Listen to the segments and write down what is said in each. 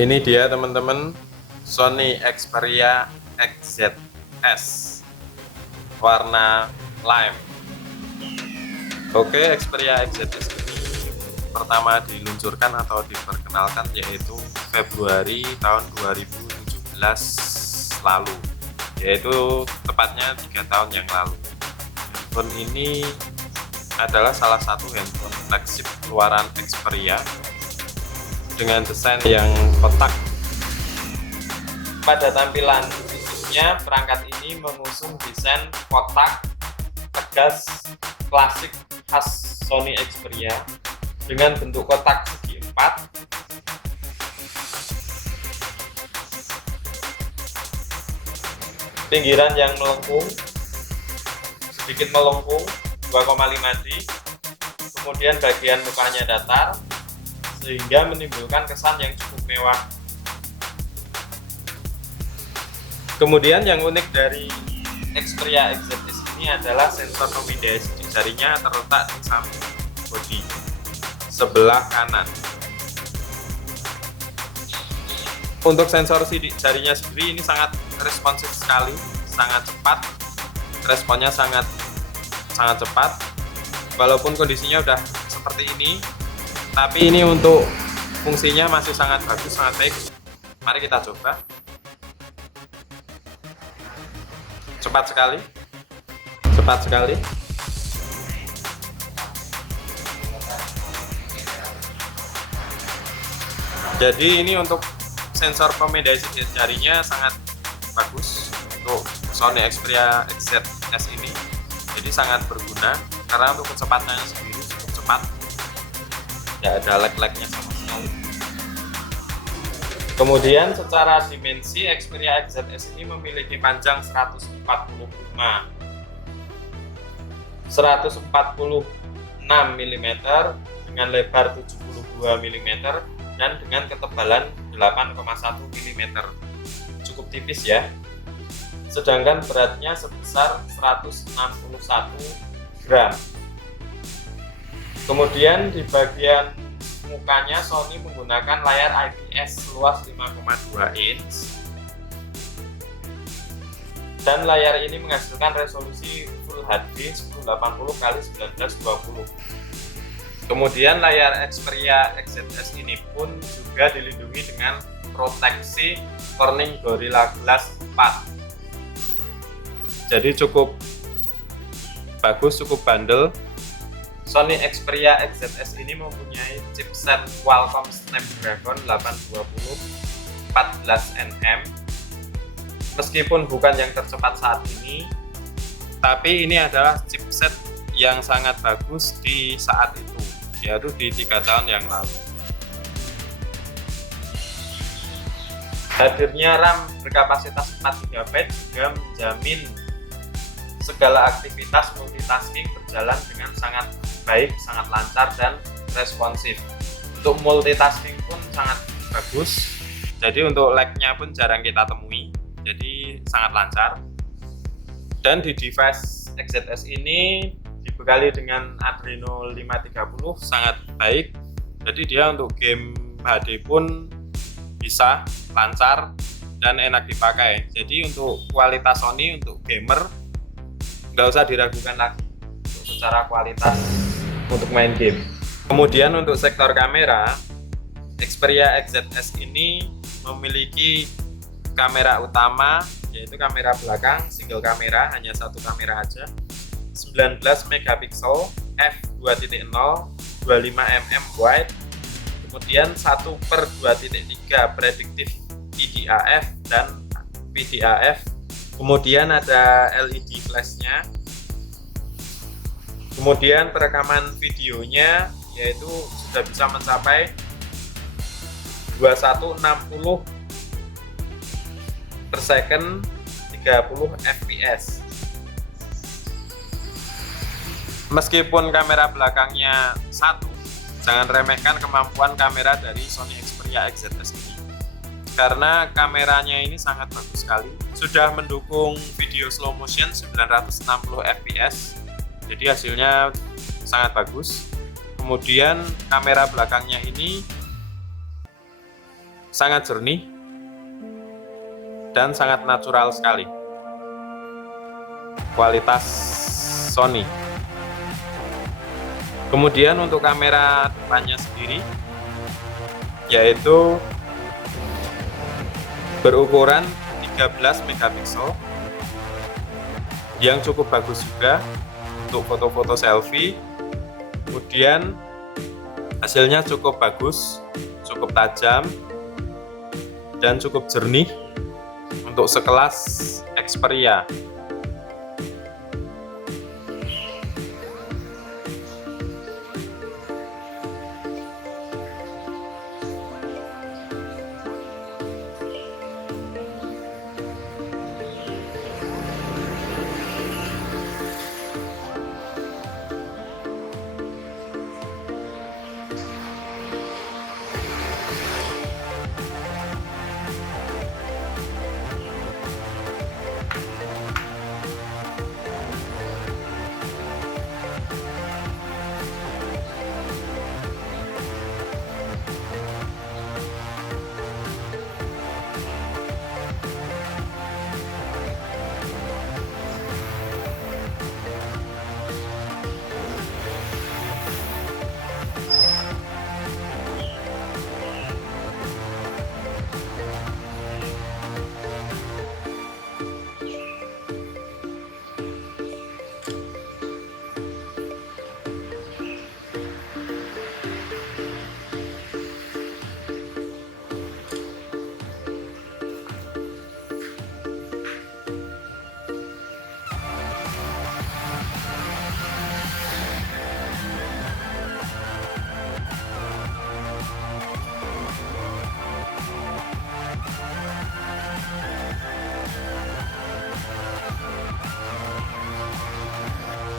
Ini dia teman-teman, Sony Xperia XZS warna lime. Oke, Xperia XZS ini pertama diluncurkan atau diperkenalkan yaitu Februari tahun 2017 lalu, yaitu tepatnya 3 tahun yang lalu. Handphone ini adalah salah satu handphone flagship keluaran Xperia dengan desain yang kotak. Pada tampilan fisiknya, perangkat ini mengusung desain kotak tegas klasik khas Sony Xperia dengan bentuk kotak segi 4, pinggiran yang melengkung, sedikit melengkung 2,5D, kemudian bagian mukanya datar sehingga menimbulkan kesan yang cukup mewah. Kemudian yang unik dari Xperia XZS ini adalah sensor pemindai sidik jarinya terletak di samping bodi sebelah kanan. Untuk sensor sidik jarinya sendiri ini sangat responsif sekali, sangat cepat, responnya sangat cepat. Walaupun kondisinya udah seperti ini, tapi ini untuk fungsinya masih sangat bagus, sangat baik. Mari kita coba. Cepat sekali. Jadi ini untuk sensor pemindai sidik jarinya sangat bagus untuk Sony Xperia XZS ini. Jadi sangat berguna karena untuk kecepatannya sendiri cukup cepat. Tidak ada lag-lagnya sama sekali. Kemudian secara dimensi Xperia XZS ini memiliki panjang 146 mm dengan lebar 72 mm dan dengan ketebalan 8,1 mm. Cukup tipis ya. Sedangkan beratnya sebesar 161 gram. Kemudian di bagian mukanya Sony menggunakan layar IPS luas 5,2 inch dan layar ini menghasilkan resolusi Full HD 1080x1920. Kemudian layar Xperia XZS ini pun juga dilindungi dengan proteksi Corning Gorilla Glass 4. Jadi cukup bagus, cukup bandel. Sony Xperia XZS ini mempunyai chipset Qualcomm Snapdragon 820 14nm. Meskipun bukan yang tercepat saat ini, tapi ini adalah chipset yang sangat bagus di saat itu, yaitu di 3 tahun yang lalu. Hadirnya RAM berkapasitas 4GB juga menjamin segala aktivitas multitasking berjalan dengan sangat baik, sangat lancar dan responsif. Untuk multitasking pun sangat bagus. Jadi untuk lag-nya pun jarang kita temui. Jadi sangat lancar. Dan di device XZS ini dibekali dengan Adreno 530 sangat baik. Jadi dia untuk game HD pun bisa lancar dan enak dipakai. Jadi untuk kualitas Sony untuk gamer nggak usah diragukan lagi untuk secara kualitas untuk main game. Kemudian untuk sektor kamera, Xperia XZS ini memiliki kamera utama yaitu kamera belakang single kamera, hanya satu kamera aja, 19 megapiksel f2.0 25mm wide, kemudian 1/2.3 prediktif IDAF dan PDAF, kemudian ada LED flashnya. Kemudian perekaman videonya yaitu sudah bisa mencapai 2160 per second 30 fps. Meskipun kamera belakangnya satu, jangan remehkan kemampuan kamera dari Sony Xperia XZS ini, karena kameranya ini sangat bagus sekali. Sudah mendukung video slow motion 960 fps. Jadi hasilnya sangat bagus. Kemudian kamera belakangnya ini sangat jernih dan sangat natural sekali. Kualitas Sony. Kemudian untuk kamera depannya sendiri, yaitu berukuran 13 megapiksel yang cukup bagus juga untuk foto-foto selfie. Kemudian hasilnya cukup bagus, cukup tajam, dan cukup jernih untuk sekelas Xperia.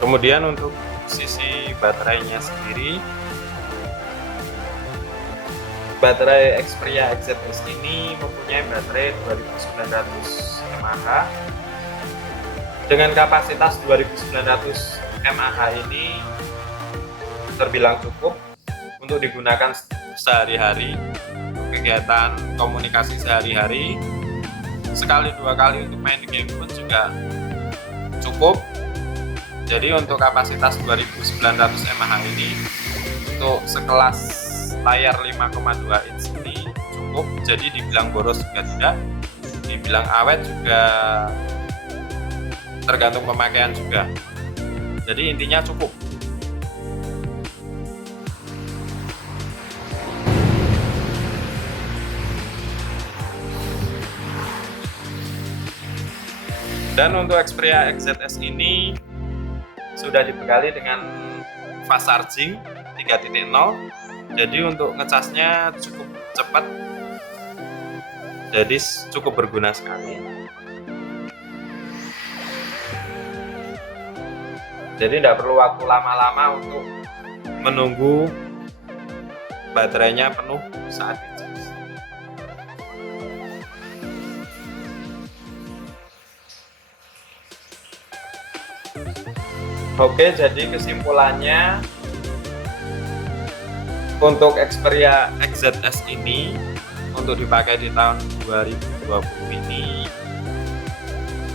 Kemudian untuk sisi baterainya sendiri, baterai Xperia XZS ini mempunyai baterai 2900 mAh. Dengan kapasitas 2900 mAh ini terbilang cukup untuk digunakan sehari-hari, kegiatan komunikasi sehari-hari, sekali dua kali untuk main game pun juga cukup. Jadi untuk kapasitas 2900 mAh ini untuk sekelas layar 5,2 inch ini cukup. Jadi dibilang boros juga tidak, dibilang awet juga tergantung pemakaian juga. Jadi intinya cukup. Dan untuk Xperia XZS ini sudah dibekali dengan fast charging 3.0. Jadi untuk ngecasnya cukup cepat, jadi cukup berguna sekali. Jadi tidak perlu waktu lama-lama untuk menunggu baterainya penuh saat dicas. Oke, jadi kesimpulannya untuk Xperia XZS ini untuk dipakai di tahun 2020 ini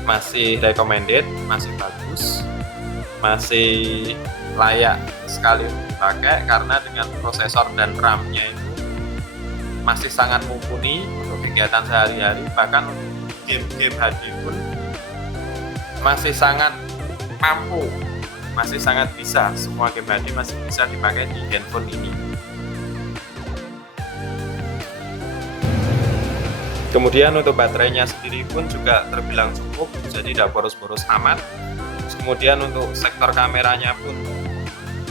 masih recommended, masih bagus, masih layak sekali untuk dipakai karena dengan prosesor dan RAM-nya itu masih sangat mumpuni untuk kegiatan sehari-hari. Bahkan untuk game-game HD pun masih sangat mampu, masih sangat bisa. Semua game HD masih bisa dipakai di handphone ini. Kemudian untuk baterainya sendiri pun juga terbilang cukup, jadi tidak boros-boros amat. Kemudian untuk sektor kameranya pun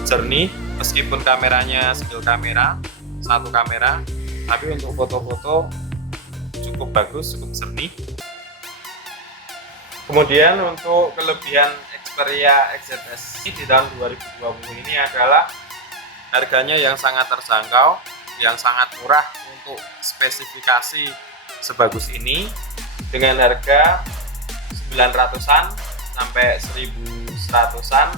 jernih, meskipun kameranya single kamera, satu kamera, tapi untuk foto-foto cukup bagus, cukup jernih. Kemudian untuk kelebihan Xperia XZS ini di tahun 2020 ini adalah harganya yang sangat terjangkau, yang sangat murah untuk spesifikasi sebagus ini, dengan harga 900-an sampai 1100-an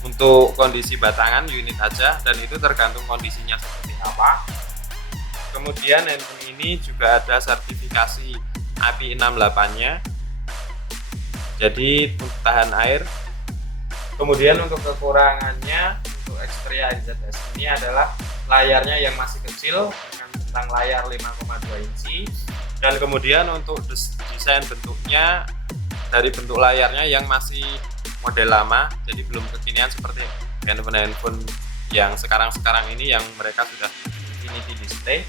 untuk kondisi batangan unit aja, dan itu tergantung kondisinya seperti apa. Kemudian handphone ini juga ada sertifikasi IP68-nya, jadi untuk tahan air. Kemudian untuk kekurangannya untuk Xperia XZS ini adalah layarnya yang masih kecil dengan bentang layar 5,2 inci, dan kemudian untuk desain bentuknya dari bentuk layarnya yang masih model lama, jadi belum kekinian seperti handphone yang sekarang ini yang mereka sudah Infinity Display.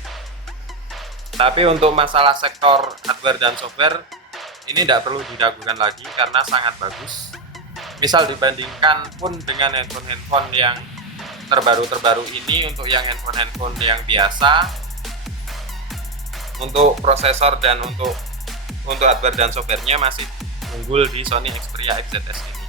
Tapi untuk masalah sektor hardware dan software ini tidak perlu diragukan lagi karena sangat bagus. Misal dibandingkan pun dengan handphone yang terbaru ini, untuk yang handphone yang biasa, untuk prosesor dan untuk hardware dan softwarenya masih unggul di Sony Xperia XZS ini.